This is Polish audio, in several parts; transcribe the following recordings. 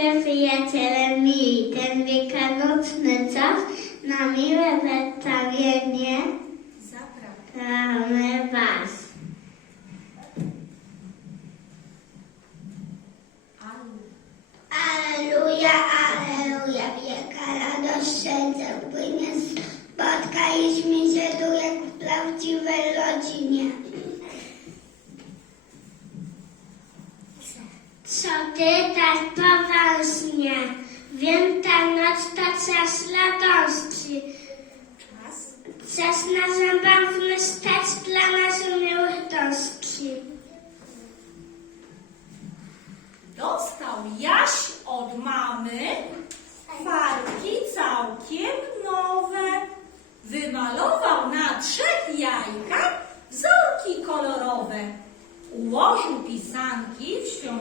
przyjaciele mili, ten wielkanocny czas na miłe zestawienie zapraszamy Was. Aleluja, aleluja, wielka radość serce płynie. Spotkaliśmy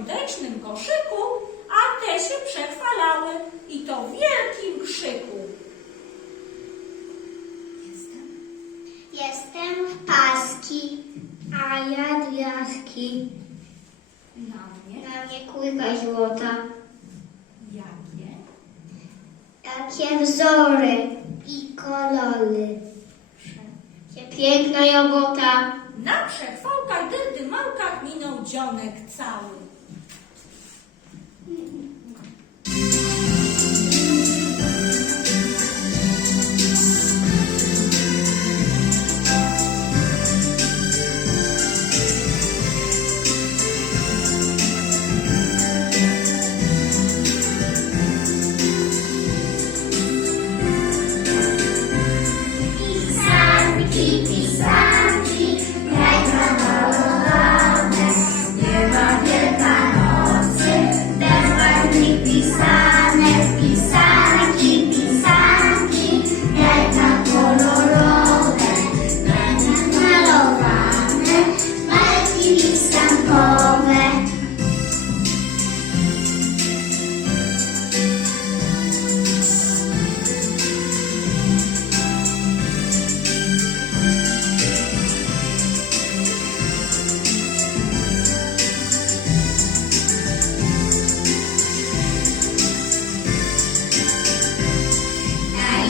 świątecznym koszyku, a te się przechwalały i to w wielkim krzyku. Jestem w paski, a ja diaski. Na mnie Na mnie kulka złota. jakie? Takie wzory i kolory. Jakie piękna jogota. Na przechwałkach, dydymałkach minął dzionek cały. Mm-hmm.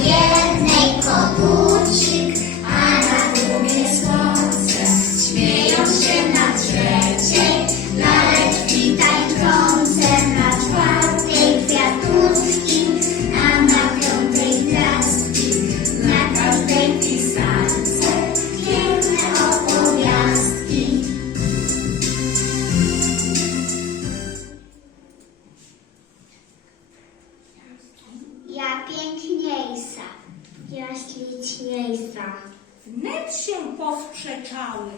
Na чекали.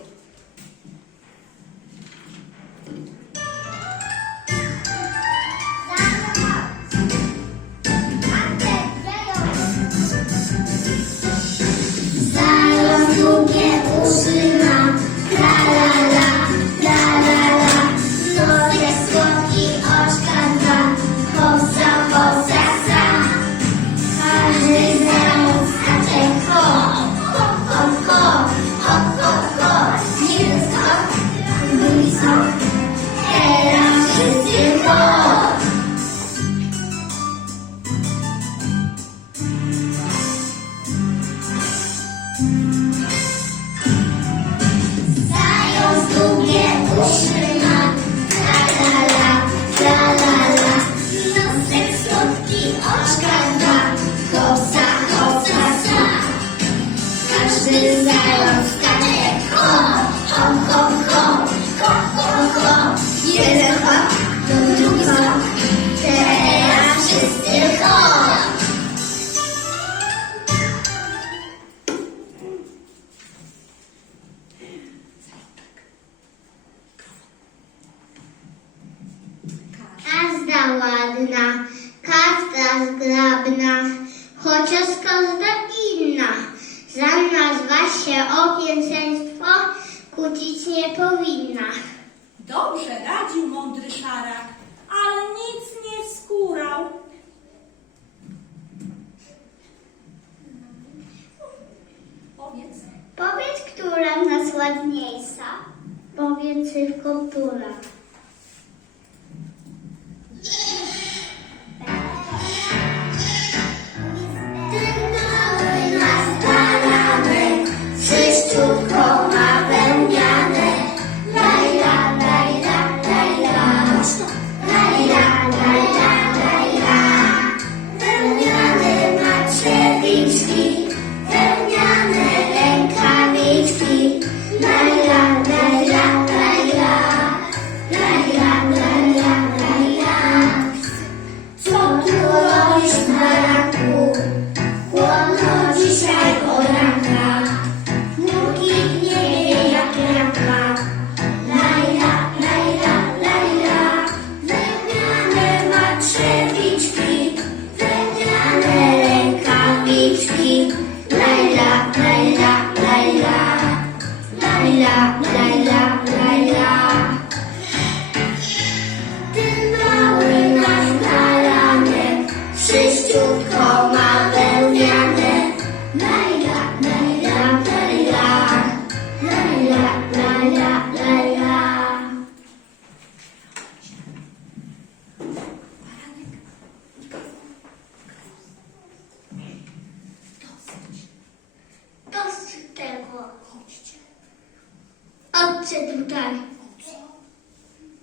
Się o pierwszeństwo kłócić nie powinna. Dobrze radził mądry szarak, ale nic nie wskórał. Powiedz. Powiedz, która nas ładniejsza. Powiedz tylko, która. Sześciutko ma wełniane. Lajla, lajla, lajla. Lajla, lajla, lajla. Dosyć tego. Chodźcie tutaj.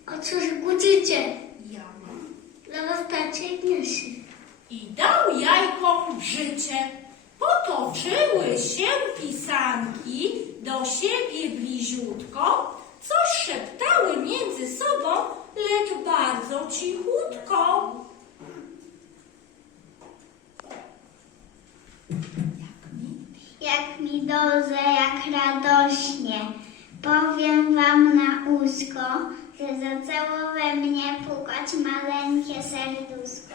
O co zgudzicie? Ja mam. Dla was patrzeć I dał jajkom życie. Potoczyły się pisanki do siebie bliziutko, coś szeptały między sobą, lecz bardzo cichutko. Jak mi? Dobrze, jak radośnie. Powiem wam na uszko, że zaczęło we mnie pukać maleńkie serduszko.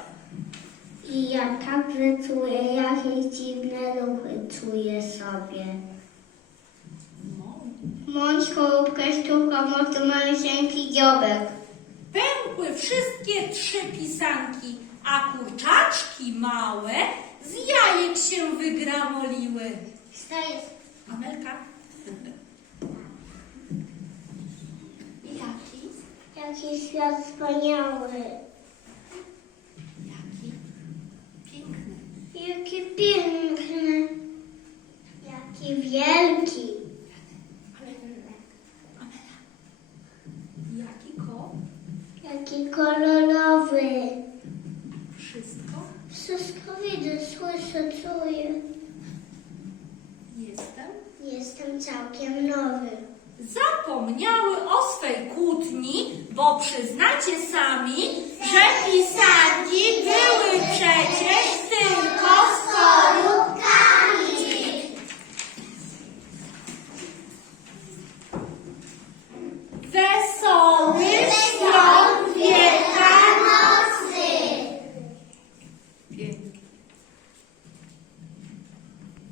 I ja także czuję jakieś dziwne ruchy czuję sobie. Mąż korupkę sztuka, mocno maleńki dziobek. Pękły wszystkie trzy pisanki, a kurczaczki małe z jajek się wygramoliły. Staję. Amelka? Jaki? Jaki świat wspaniały. Jaki piękny. Jaki wielki. Jaki? Jaki kolorowy. Wszystko Wszystko widzę, słyszę, czuję. jestem. Jestem całkiem nowy. Zapomniały o swej kłótni, bo przyznacie sami, że pisanki były przecież tylko